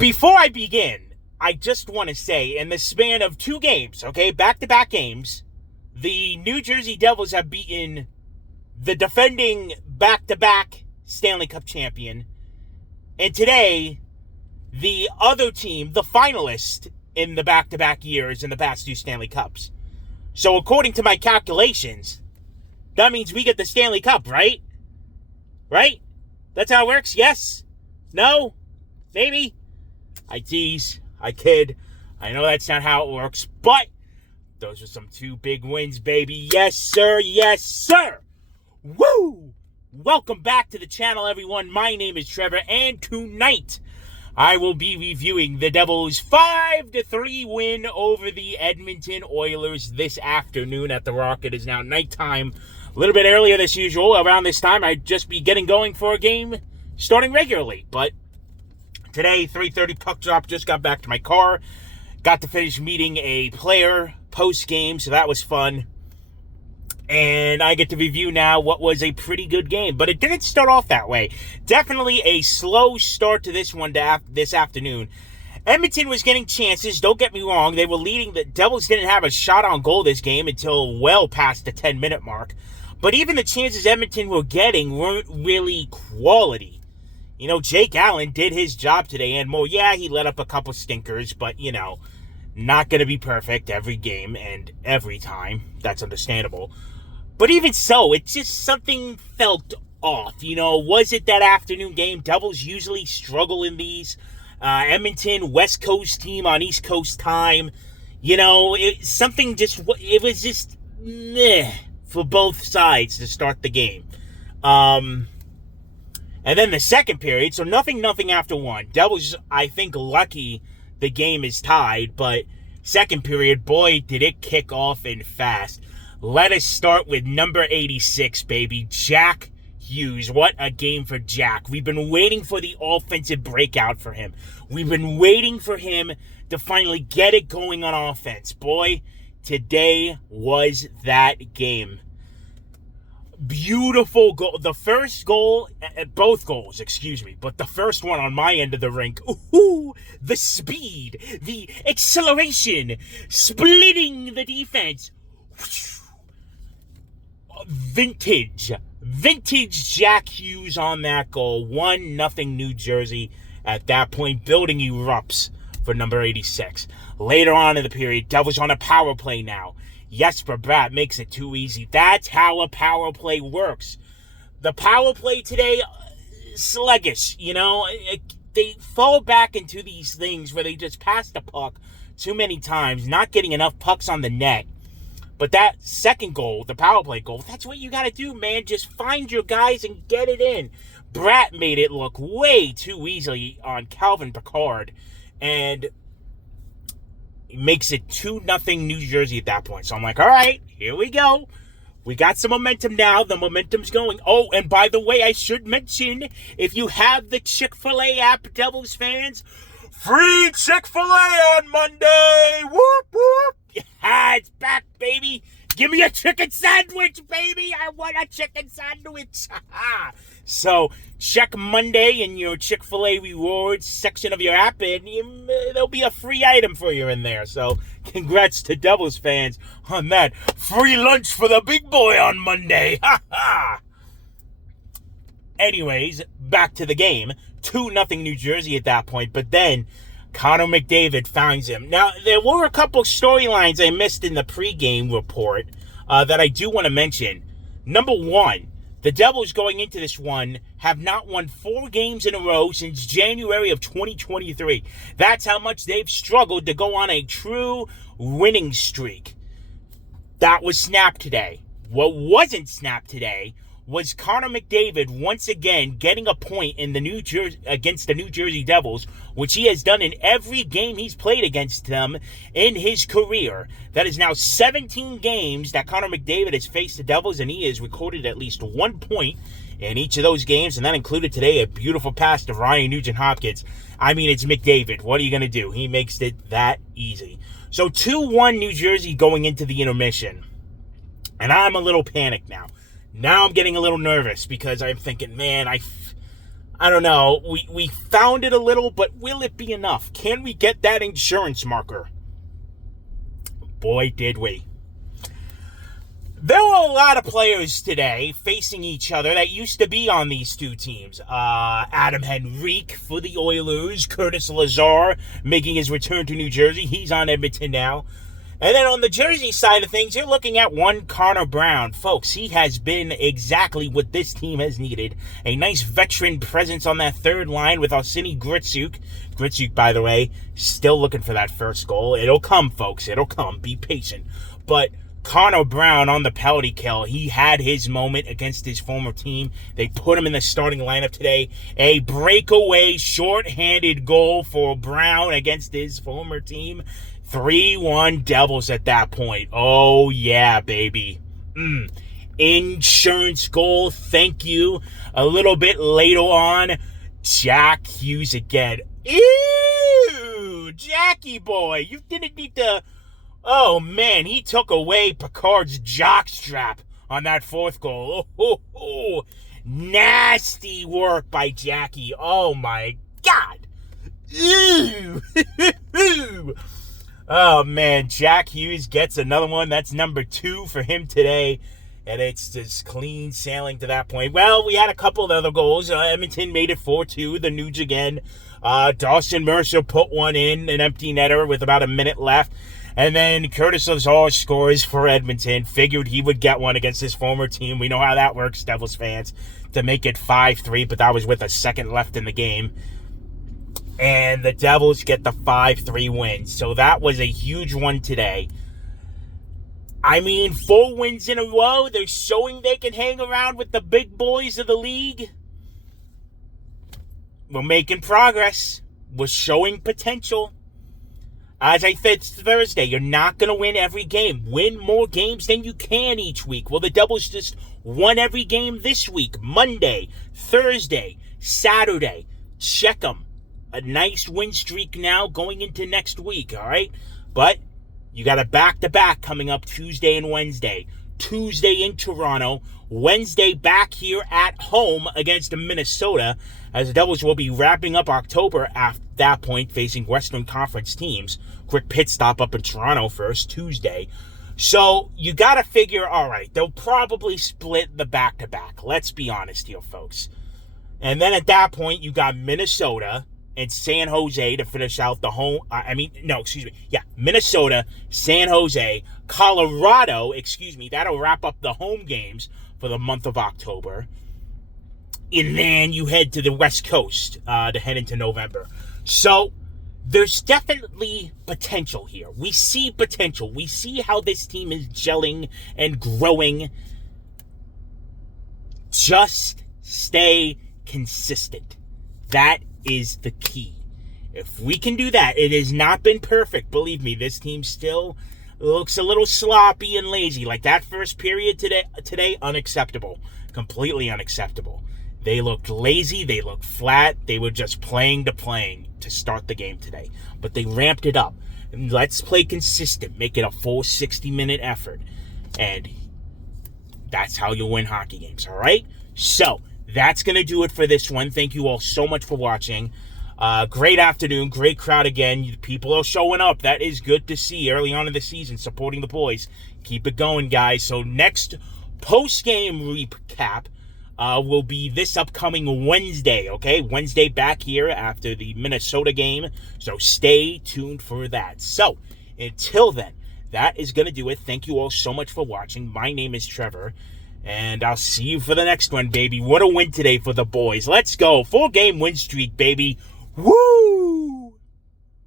Before I begin, I just want to say, in the span of 2 games, okay, back-to-back games, the New Jersey Devils have beaten the defending back-to-back Stanley Cup champion, and today, the other team, the finalist in the back-to-back years in the past 2 Stanley Cups. So according to my calculations, that means we get the Stanley Cup, right? Right? That's how it works? Yes? No? Maybe? I tease. I kid. I know that's not how it works, but those are some 2 big wins, baby. Yes, sir. Yes, sir. Woo! Welcome back to the channel, everyone. My name is Trevor, and tonight I will be reviewing the Devils' 5-3 win over the Edmonton Oilers this afternoon at the Rock. It is now nighttime, a little bit earlier than usual. Around this time, I'd just be getting going for a game starting regularly. But today, 3:30 puck drop, just got back to my car. Got to finish meeting a player post-game, so that was fun. And I get to review now what was a pretty good game. But it didn't start off that way. Definitely a slow start to this one this afternoon. Edmonton was getting chances, don't get me wrong. They were leading. The Devils didn't have a shot on goal this game until well past the 10-minute mark. But even the chances Edmonton were getting weren't really quality. You know, Jake Allen did his job today and more. Yeah, he let up a couple stinkers, but, you know, not going to be perfect every game and every time. That's understandable. But even so, it just something felt off. You know, was it that afternoon game? Devils usually struggle in these. Edmonton, West Coast team on East Coast time. You know, it was just meh for both sides to start the game. And then the second period, so nothing after one. Devils, I think, lucky the game is tied, but second period, boy, did it kick off and fast. Let us start with number 86, baby, Jack Hughes. What a game for Jack. We've been waiting for the offensive breakout for him. We've been waiting for him to finally get it going on offense. Boy, today was that game. Beautiful goal. The first goal, both goals, excuse me, but the first one on my end of the rink. Ooh, the speed, the acceleration, splitting the defense. Vintage Jack Hughes on that goal. 1-0 New Jersey. At that point, building erupts for number 86. Later on in the period, Devils on a power play now. Jesper Bratt makes it too easy. That's how a power play works. The power play today, sluggish, you know. They fall back into these things where they just pass the puck too many times, not getting enough pucks on the net. But that second goal, the power play goal, that's what you got to do, man. Just find your guys and get it in. Bratt made it look way too easily on Calvin Pickard. And makes it 2-0 New Jersey at that point. So I'm like, all right, here we go. We got some momentum now. The momentum's going. Oh, and by the way, I should mention, if you have the Chick-fil-A app, Devils fans, free Chick-fil-A on Monday. Whoop, whoop. Yeah, it's back, baby. Give me a chicken sandwich, baby. I want a chicken sandwich. So, check Monday in your Chick-fil-A rewards section of your app, and there'll be a free item for you in there. So, congrats to Devils fans on that. Free lunch for the big boy on Monday. Anyways, back to the game. 2-0 New Jersey at that point, but then Connor McDavid finds him. Now, there were a couple storylines I missed in the pregame report that I do want to mention. Number 1, the Devils going into this one have not won 4 games in a row since January of 2023. That's how much they've struggled to go on a true winning streak. That was snapped today. What wasn't snapped today was Connor McDavid once again getting a point in the against the New Jersey Devils, which he has done in every game he's played against them in his career. That is now 17 games that Connor McDavid has faced the Devils, and he has recorded at least 1 point in each of those games, and that included today a beautiful pass to Ryan Nugent-Hopkins. I mean, it's McDavid. What are you going to do? He makes it that easy. So 2-1 New Jersey going into the intermission. And I'm a little panicked now. Now I'm getting a little nervous because I'm thinking, man, I don't know. We found it a little, but will it be enough? Can we get that insurance marker? Boy, did we. There were a lot of players today facing each other that used to be on these two teams. Adam Henrique for the Oilers. Curtis Lazar making his return to New Jersey. He's on Edmonton now. And then on the Jersey side of things, you're looking at one Connor Brown. Folks, he has been exactly what this team has needed. A nice veteran presence on that third line with Arseny Gritsuk. Gritsuk, by the way, still looking for that first goal. It'll come, folks. It'll come. Be patient. But Connor Brown on the penalty kill, he had his moment against his former team. They put him in the starting lineup today. A breakaway, short-handed goal for Brown against his former team. 3-1 Devils at that point. Oh, yeah, baby. Insurance goal, thank you. A little bit later on, Jack Hughes again. Ew, Jackie boy, you didn't need to... Oh, man, he took away Picard's jockstrap on that fourth goal. Oh, nasty work by Jackie. Oh, my God. Ew. Oh, man, Jack Hughes gets another one. That's number 2 for him today, and it's just clean sailing to that point. Well, we had a couple of other goals. Edmonton made it 4-2, the Nuge again. Dawson Mercer put one in, an empty netter with about a minute left. And then Curtis Lazar scores for Edmonton. Figured he would get one against his former team. We know how that works, Devils fans, to make it 5-3, but that was with a second left in the game. And the Devils get the 5-3 win. So that was a huge one today. I mean, 4 wins in a row. They're showing they can hang around with the big boys of the league. We're making progress. We're showing potential. As I said Thursday, you're not going to win every game. Win more games than you can each week. Well, the Devils just won every game this week. Monday, Thursday, Saturday. Check them. A nice win streak now going into next week, all right? But you got a back-to-back coming up Tuesday and Wednesday. Tuesday in Toronto. Wednesday back here at home against Minnesota, as the Devils will be wrapping up October at that point, facing Western Conference teams. Quick pit stop up in Toronto first, Tuesday. So you got to figure, all right, they'll probably split the back-to-back. Let's be honest here, folks. And then at that point, you got Minnesota and San Jose to finish out the home. Minnesota, San Jose, Colorado, that'll wrap up the home games for the month of October. And then you head to the West Coast to head into November. So there's definitely potential here. We see potential. We see how this team is gelling and growing. Just stay consistent. That is the key. If we can do that, it has not been perfect. Believe me, this team still looks a little sloppy and lazy. Like that first period today, unacceptable. Completely unacceptable. They looked lazy. They looked flat. They were just playing to start the game today. But they ramped it up. And let's play consistent. Make it a full 60-minute effort. And that's how you win hockey games, all right? So that's going to do it for this one. Thank you all so much for watching. Great afternoon. Great crowd again. People are showing up. That is good to see early on in the season, supporting the boys. Keep it going, guys. So next post-game recap will be this upcoming Wednesday, okay? Wednesday back here after the Minnesota game. So stay tuned for that. So until then, that is going to do it. Thank you all so much for watching. My name is Trevor. And I'll see you for the next one, baby. What a win today for the boys. Let's go. 4-game win streak, baby. Woo!